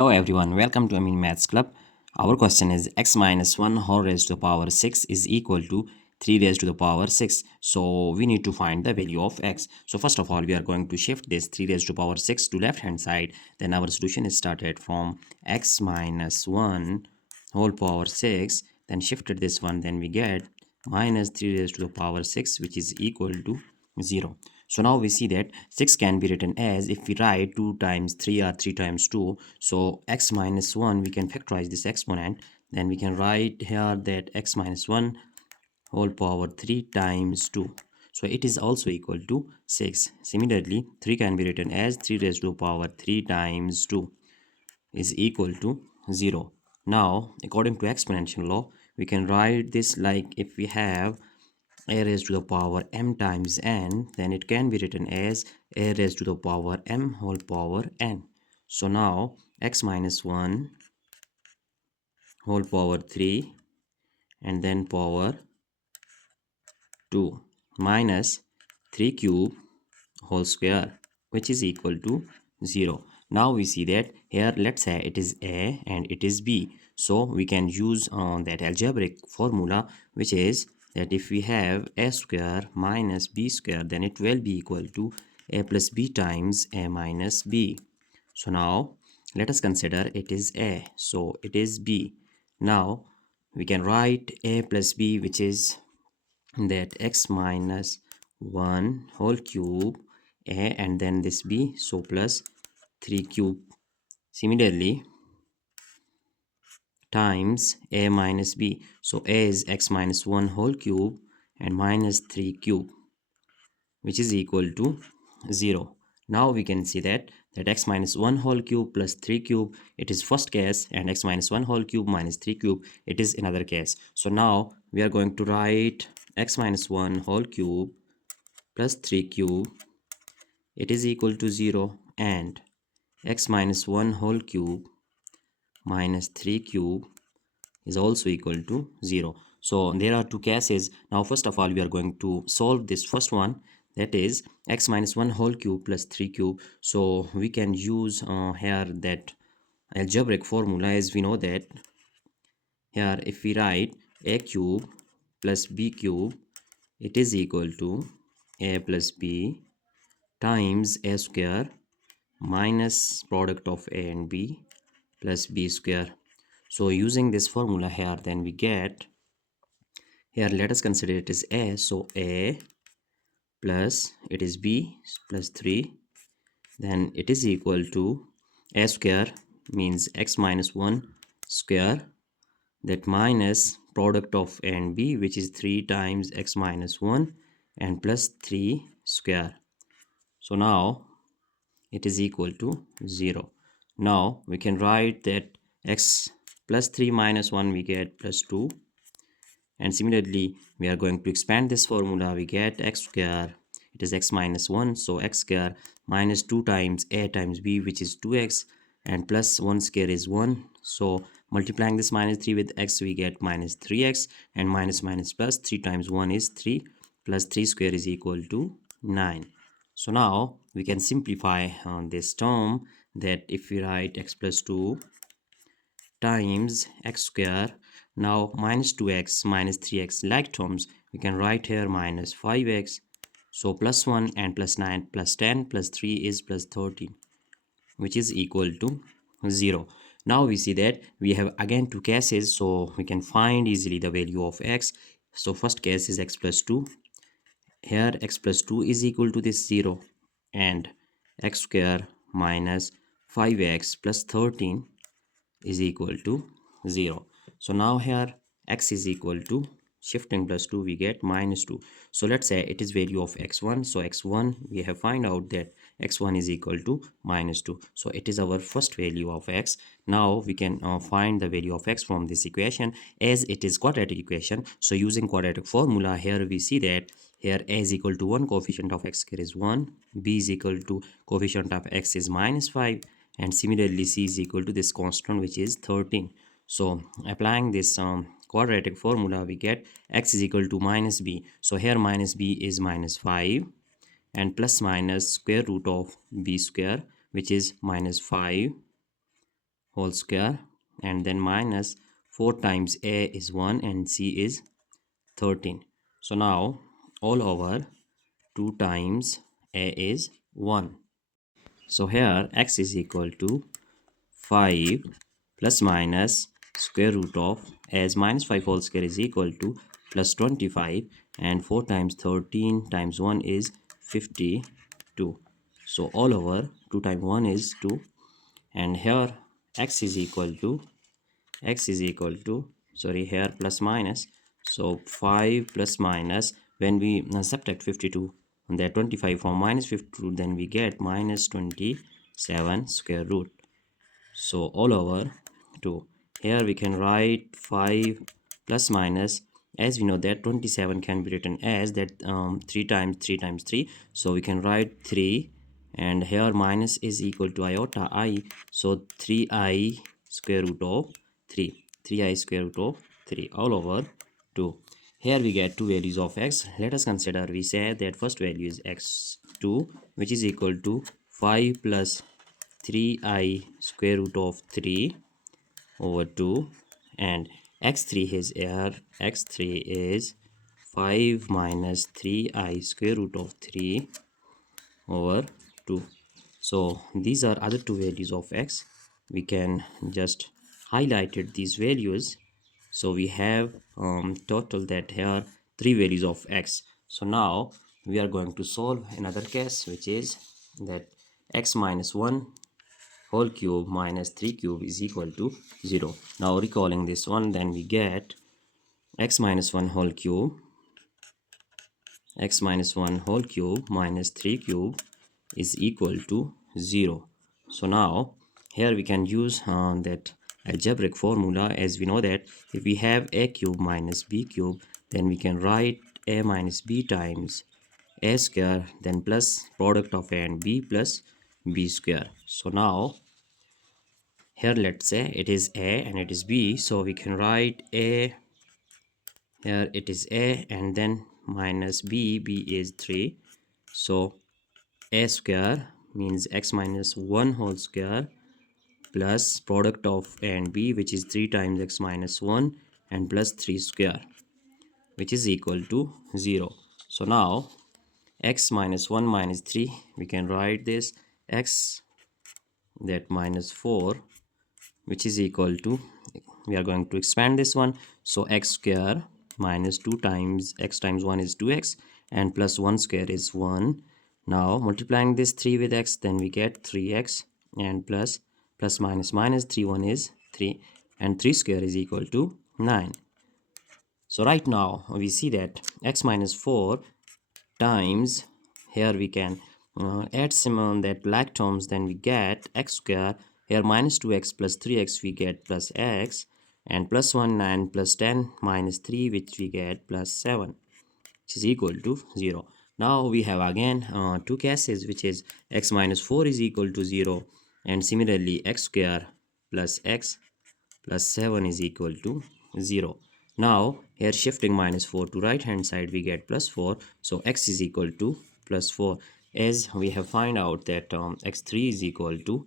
Hello everyone, welcome to Amin Maths Club. Our question is x minus 1 whole raised to the power 6 is equal to 3 raised to the power 6. So we need to find the value of x. So first of all, we are going to shift this 3 raised to the power 6 to left hand side. Then our solution is started from x minus 1 whole power 6. Then shifted this one, then we get minus 3 raised to the power 6, which is equal to 0. So now we see that 6 can be written as, if we write 2 times 3 or 3 times 2, so x minus 1, we can factorize this exponent. Then we can write here that x minus 1 whole power 3 times 2. So it is also equal to 6. Similarly, 3 can be written as 3 raised to the power 3 times 2 is equal to 0. Now, according to exponential law, we can write this like, if we have a raised to the power m times n, then it can be written as a raised to the power m whole power n. So now x minus 1 whole power 3 and then power 2 minus 3 cube whole square, which is equal to 0. Now we see that here, let's say it is a and it is b, so we can use that algebraic formula, which is that if we have a square minus b square, then it will be equal to a plus b times a minus b. So now let us consider it is a, so it is b. Now we can write a plus b, which is that x minus 1 whole cube a and then this b, so plus 3 cube. Similarly, times a minus b, so a is x minus 1 whole cube and minus 3 cube, which is equal to 0. Now we can see that x minus 1 whole cube plus 3 cube, it is first case, and x minus 1 whole cube minus 3 cube, it is another case. So now we are going to write x minus 1 whole cube plus 3 cube, it is equal to 0, and x minus 1 whole cube minus 3 cube is also equal to 0. So there are two cases. Now first of all, we are going to solve this first one, that is x minus 1 whole cube plus 3 cube. So we can use here that algebraic formula, as we know that here if we write a cube plus b cube, it is equal to a plus b times a square minus product of a and b plus b square. So using this formula here, then we get, here let us consider it is a, so a plus it is b plus 3, then it is equal to a square means x minus 1 square, that minus product of a and b, which is 3 times x minus 1 and plus 3 square. So now it is equal to 0. Now we can write that x plus 3 minus 1, we get plus 2. And similarly, we are going to expand this formula. We get x square, it is x minus 1, so x square minus 2 times a times b, which is 2x, and plus 1 square is 1. So multiplying this minus 3 with x, we get minus 3x, and minus minus plus 3 times 1 is 3, plus 3 square is equal to 9. So now we can simplify this term, that if we write x plus 2 times x square, now minus 2x minus 3x like terms, we can write here minus 5x, so plus 1 and plus 9 plus 10 plus 3 is plus 13, which is equal to 0. Now we see that we have again two cases, so we can find easily the value of x. So first case is x plus 2, here x plus 2 is equal to this 0, and x square minus 5x plus 13 is equal to 0. So now here x is equal to, shifting plus 2, we get minus 2. So let's say it is value of x1, so x1 we have find out that x1 is equal to minus 2, so it is our first value of x. Now we can find the value of x from this equation, as it is quadratic equation. So using quadratic formula, here we see that here a is equal to 1, coefficient of x square is 1, b is equal to coefficient of x is minus 5, and similarly c is equal to this constant, which is 13. So applying this quadratic formula, we get x is equal to minus b, so here minus b is minus 5, and plus minus square root of b square, which is minus 5 whole square, and then minus 4 times a is 1 and c is 13. So now all over 2 times a is 1. So here x is equal to 5 plus minus square root of, as minus 5 whole square is equal to plus 25, and 4 times 13 times 1 is 52. So all over 2 times 1 is 2, and here x is equal to sorry, here plus minus, so 5 plus minus, when we subtract 52 and that 25 from minus 52, then we get minus 27 square root. So all over 2. Here we can write 5 plus minus, as we know that 27 can be written as that 3 times 3 times 3, so we can write 3, and here minus is equal to iota I, so 3i square root of 3i square root of 3 all over 2. Here we get two values of x. Let us consider, we say that first value is x2, which is equal to 5 plus 3i square root of 3 over 2, and x3 is here, x3 is 5 minus 3i square root of 3 over 2. So these are other two values of x. We can just highlighted these values, so we have total that here three values of x. So now we are going to solve another case, which is that x minus 1 whole cube minus 3 cube is equal to 0. Now recalling this one, then we get x minus 1 whole cube minus 3 cube is equal to 0. So now here we can use that algebraic formula, as we know that if we have a cube minus b cube, then we can write a minus b times a square, then plus product of a and b plus b square. So now here let's say it is a and it is b, so we can write a, here it is a and then minus b, b is 3, so a square means x minus 1 whole square plus product of a and b, which is 3 times x minus 1 and plus 3 square, which is equal to 0. So now x minus 1 minus 3, we can write this x that minus 4, which is equal to, we are going to expand this one, so x square minus 2 times x times 1 is 2x and plus 1 square is 1. Now multiplying this 3 with x, then we get 3x and plus minus minus 3, 1 is 3, and 3 square is equal to 9. So right now we see that x minus 4 times, here we can add some that like terms, then we get x square, here minus 2x plus 3x we get plus x, and plus 1 9 plus 10 minus 3, which we get plus 7, which is equal to 0. Now we have again two cases, which is x minus 4 is equal to 0, and similarly x square plus x plus 7 is equal to 0. Now here shifting minus 4 to right hand side, we get plus 4, so x is equal to plus 4, as we have find out that x3 is equal to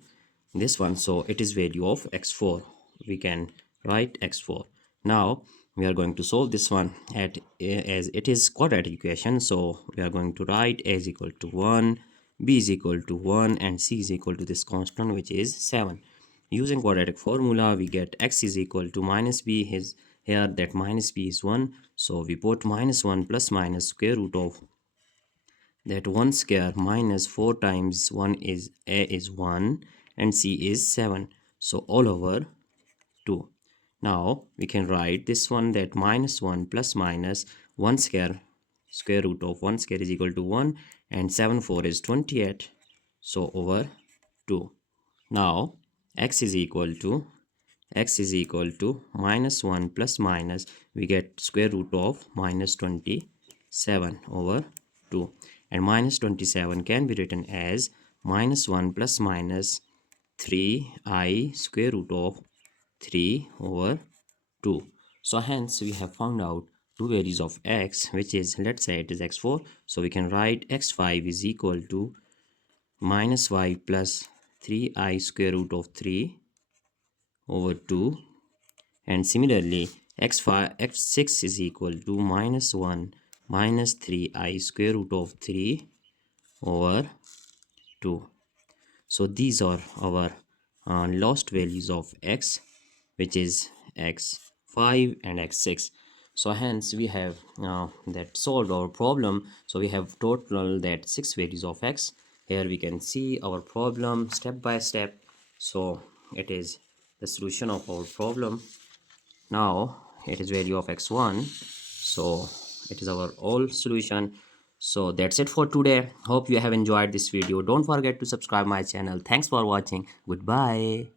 this one, so it is value of x4, we can write x4. Now we are going to solve this one at as it is quadratic equation, so we are going to write a is equal to 1, b is equal to 1, and c is equal to this constant, which is 7. Using quadratic formula, we get x is equal to minus b, is here that minus b is 1, so we put minus 1 plus minus square root of that 1 square minus 4 times 1 is a is 1 and c is 7, so all over 2. Now we can write this one that minus 1 plus minus 1 square root of 1 square is equal to 1, and 7 4 is 28, so over 2. Now x is equal to minus 1 plus minus, we get square root of minus 27 over 2, and minus 27 can be written as minus 1 plus minus 3i square root of 3 over 2. So hence we have found out two values of x, which is, let's say it is x4, so we can write x5 is equal to minus y plus 3i square root of 3 over 2, and similarly x6 is equal to minus 1 minus 3I square root of 3 over 2. So these are our lost values of x, which is x5 and x6. So hence we have that solved our problem. So we have total that 6 values of x. Here we can see our problem step by step. So it is the solution of our problem. Now it is value of x1, so it is our old solution. So that's it for today. Hope you have enjoyed this video. Don't forget to subscribe my channel. Thanks for watching. Goodbye.